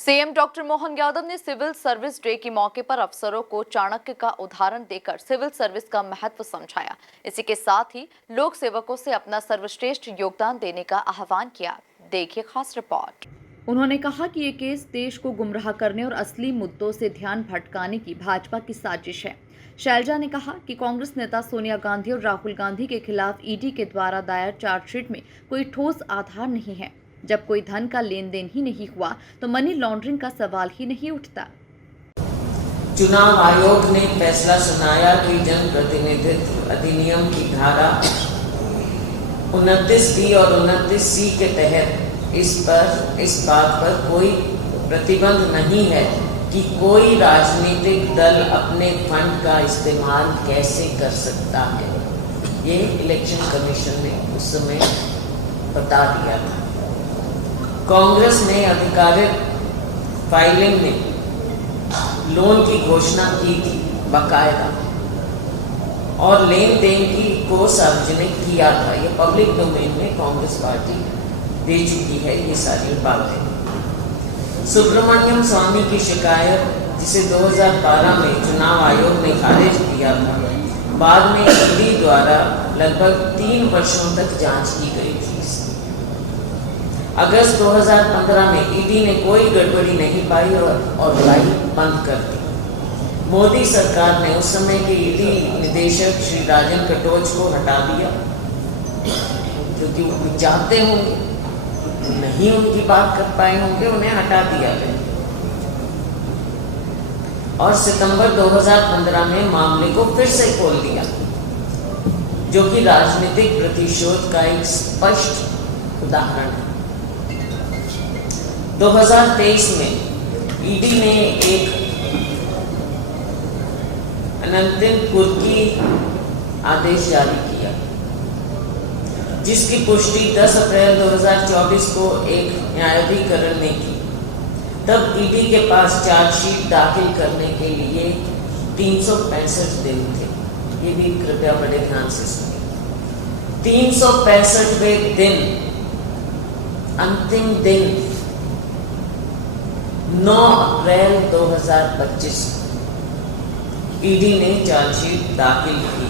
CM doctor Mohan Yadav ने civil service day के मौके पर अफसरों को चाणक्य का उदाहरण देकर सिविल सर्विस का महत्व समझाया। इसी के साथ ही लोक सेवकों से अपना सर्वश्रेष्ठ योगदान देने का आह्वान किया। देखिए खास रिपोर्ट। उन्होंने कहा कि ये केस देश को गुमराह करने और असली मुद्दों से ध्यान भटकाने की भाजपा की साजिश है। शैलजा ने कहा कि कांग्रेस नेता सोनिया गांधी और राहुल गांधी के खिलाफ ईडी के द्वारा दायर चार्जशीट में कोई ठोस आधार नहीं है। जब कोई धन का लेन देन ही नहीं हुआ तो मनी लॉन्ड्रिंग का सवाल ही नहीं उठता। चुनाव आयोग ने फैसला सुनाया कि जन प्रतिनिधित्व अधिनियम की धारा 29B और 29C के तहत इस बात पर कोई प्रतिबंध नहीं है कि कोई राजनीतिक दल अपने फंड का इस्तेमाल कैसे कर सकता है। ये इलेक्शन कमीशन ने उस समय बता दिया था। कांग्रेस ने आधिकारिक फाइलिंग में लोन की घोषणा की थी बाकायदा और लेन देन को सार्वजनिक किया था। ये पब्लिक डोमेन में कांग्रेस पार्टी दे चुकी है ये सारी बातें। सुब्रमण्यम स्वामी की शिकायत जिसे 2012 में चुनाव आयोग ने खारिज किया था, बाद में ईडी द्वारा लगभग 3 वर्षों तक जांच की गई थी। अगस्त 2015 में ईडी ने कोई गड़बड़ी नहीं पाई और लाई बंद कर दी। मोदी सरकार ने उस समय के ईडी निदेशक श्री राजन कटोच को हटा दिया, क्योंकि वो चाहते होंगे नहीं उनकी बात कर पाए होंगे, उन्हें हटा दिया गया। और सितंबर 2015 में मामले को फिर से खोल दिया, जो कि राजनीतिक प्रतिशोध का एक स्पष्ट उदाहरण है। 2023 में ईडी ने एक अनंतिम कुर्की आदेश जारी किया, जिसकी पुष्टि 10 अप्रैल 2024 को एक न्यायाधिकरण ने की। तब ईडी के पास चार्जशीट दाखिल करने के लिए 365 दिन थे। ये भी कृपया बड़े ध्यान से सुनिए। 365वें दिन, अंतिम दिन 9 अप्रैल 2025 ईडी ने चार्जशीट दाखिल की,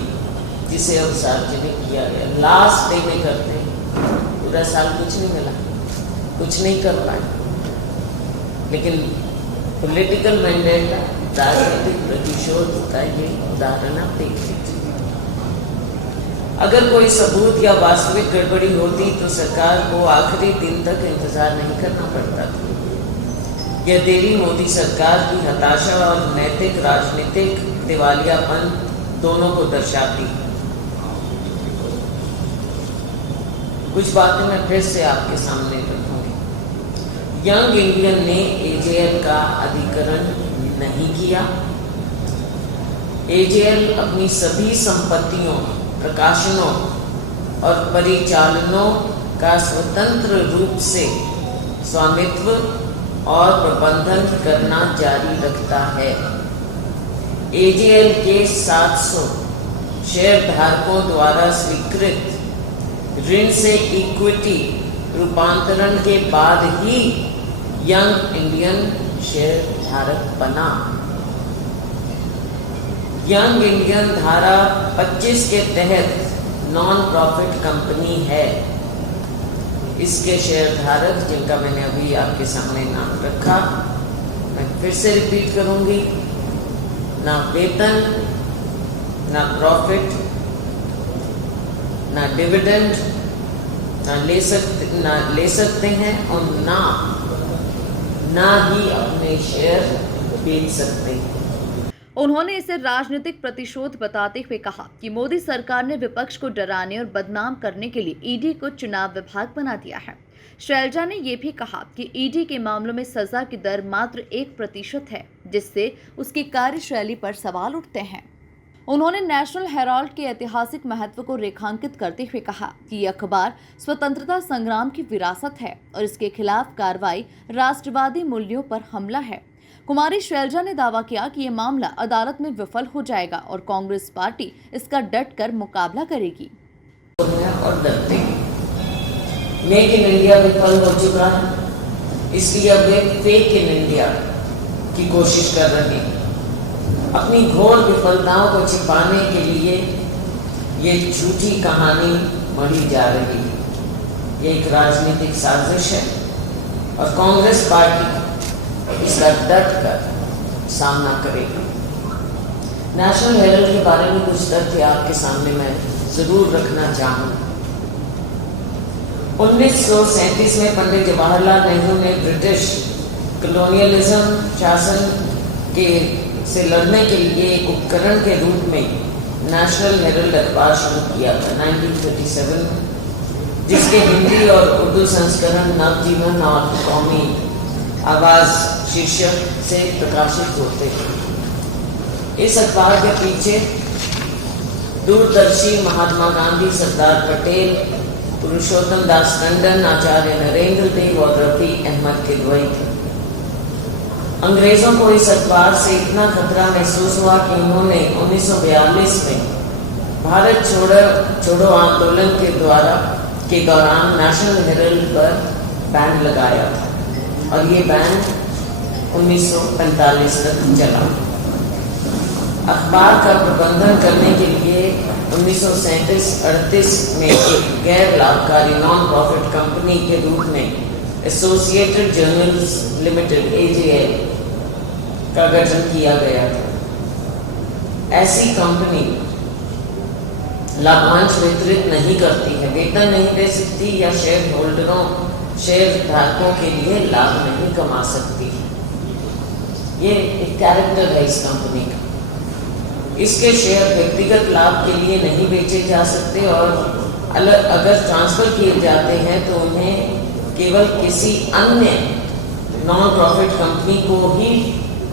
जिसे अब सार्वजनिक किया गया। लास्ट डे में करते पूरा साल कुछ नहीं मिला, कुछ नहीं कर पाए, लेकिन पॉलिटिकल मैंडेट का राजनीतिक प्रतिशोध का ये उदाहरण आप देख लीजिए। अगर कोई सबूत या वास्तविक गड़बड़ी होती तो सरकार को आखिरी दिन तक इंतजार नहीं करना पड़ता था। यह देरी मोदी सरकार की हताशा और नैतिक राजनीतिक दिवालियापन दोनों को दर्शाती। कुछ बातें मैं फिर से आपके सामने रखूंगी। यंग इंडियन ने एजेएल का अधिग्रहण नहीं किया। एजेएल अपनी सभी संपत्तियों, प्रकाशनों और परिचालनों का स्वतंत्र रूप से स्वामित्व और प्रबंधन करना जारी रखता है। एजेएल के 700 शेयरधारकों द्वारा स्वीकृत ऋण से इक्विटी रूपांतरण के बाद ही यंग इंडियन शेयरधारक बना। यंग इंडियन धारा 25 के तहत नॉन प्रॉफिट कंपनी है। इसके शेयरधारक, जिनका मैंने अभी आपके सामने नाम रखा, मैं फिर से रिपीट करूंगी, ना वेतन, ना प्रॉफिट, ना डिविडेंड ना ले सकते हैं और ना ही अपने शेयर बेच सकते हैं। उन्होंने इसे राजनीतिक प्रतिशोध बताते हुए कहा कि मोदी सरकार ने विपक्ष को डराने और बदनाम करने के लिए ईडी को चुनाव विभाग बना दिया है। शैलजा ने यह भी कहा कि ईडी के मामलों में सजा की दर मात्र 1% है, जिससे उसकी कार्यशैली पर सवाल उठते हैं। उन्होंने नेशनल हेराल्ड के ऐतिहासिक महत्व को रेखांकित करते हुए कहा कि यह अखबार स्वतंत्रता संग्राम की विरासत है और इसके खिलाफ कार्रवाई राष्ट्रवादी मूल्यों पर हमला है। कुमारी शैलजा ने दावा किया कि यह मामला अदालत में विफल हो जाएगा और कांग्रेस पार्टी इसका डटकर मुकाबला करेगी। और डरते हैं। मेक इन इंडिया विफल हो चुका है, इसलिए अब वे फेक इन इंडिया की कोशिश कर रहे हैं। अपनी घोर विफलताओं को छिपाने के लिए ये झूठी कहानी मढ़ी जा रही है। ये एक राजनीतिक साजिश है और कांग्रेस पार्टी इसका डट कर सामना करेगी। नेशनल हेरल्ड के बारे में कुछ तथ्य आपके सामने मैं जरूर रखना चाहूँगा। 1937 में पंडित जवाहरलाल नेहरू ने ब्रिटिश कॉलोनियलिज्म शासन से लड़ने के लिए एक उपकरण के रूप में नेशनल हेरल्ड अखबार शुरू किया था 1937, जिसके हिंदी और उर्दू संस्करण नवजीवन और कौमी आवाज शीर्षक से प्रकाशित होते थे। इस अखबार के पीछे दूरदर्शी महात्मा गांधी, सरदार पटेल, पुरुषोत्तम दास टंडन, आचार्य नरेंद्र देव और रफी अहमद किदवई थे। अंग्रेजों को इस अखबार से इतना खतरा महसूस हुआ कि उन्होंने 1942 में भारत छोड़ो आंदोलन के दौरान नेशनल हेरल्ड पर बैन लगाया था और ये बैन 1945 तक चला। अखबार का प्रबंधन करने के लिए 1937-38 में एक गैर लाभकारी नॉन प्रॉफिट कंपनी के रूप में एसोसिएटेड जर्नल्स लिमिटेड (AJL) का गठन किया गया था। ऐसी कंपनी लाभांश वितरित नहीं करती है, वेतन नहीं दे सकती या शेयर धारकों के लिए लाभ नहीं कमा सकती। ये एक कैरेक्टर है इस कंपनी का। इसके शेयर व्यक्तिगत लाभ के लिए नहीं बेचे जा सकते और अगर ट्रांसफर किए जाते हैं तो उन्हें केवल किसी अन्य नॉन प्रॉफिट कंपनी को ही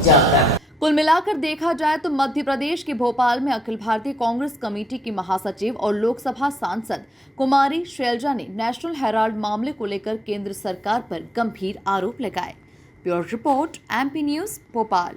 जाता है। कुल मिलाकर देखा जाए तो मध्य प्रदेश के भोपाल में अखिल भारतीय कांग्रेस कमेटी की महासचिव और लोकसभा सांसद कुमारी शैलजा ने नेशनल हेराल्ड मामले को लेकर केंद्र सरकार पर गंभीर आरोप लगाए। Bureau report, MP news, Bhopal.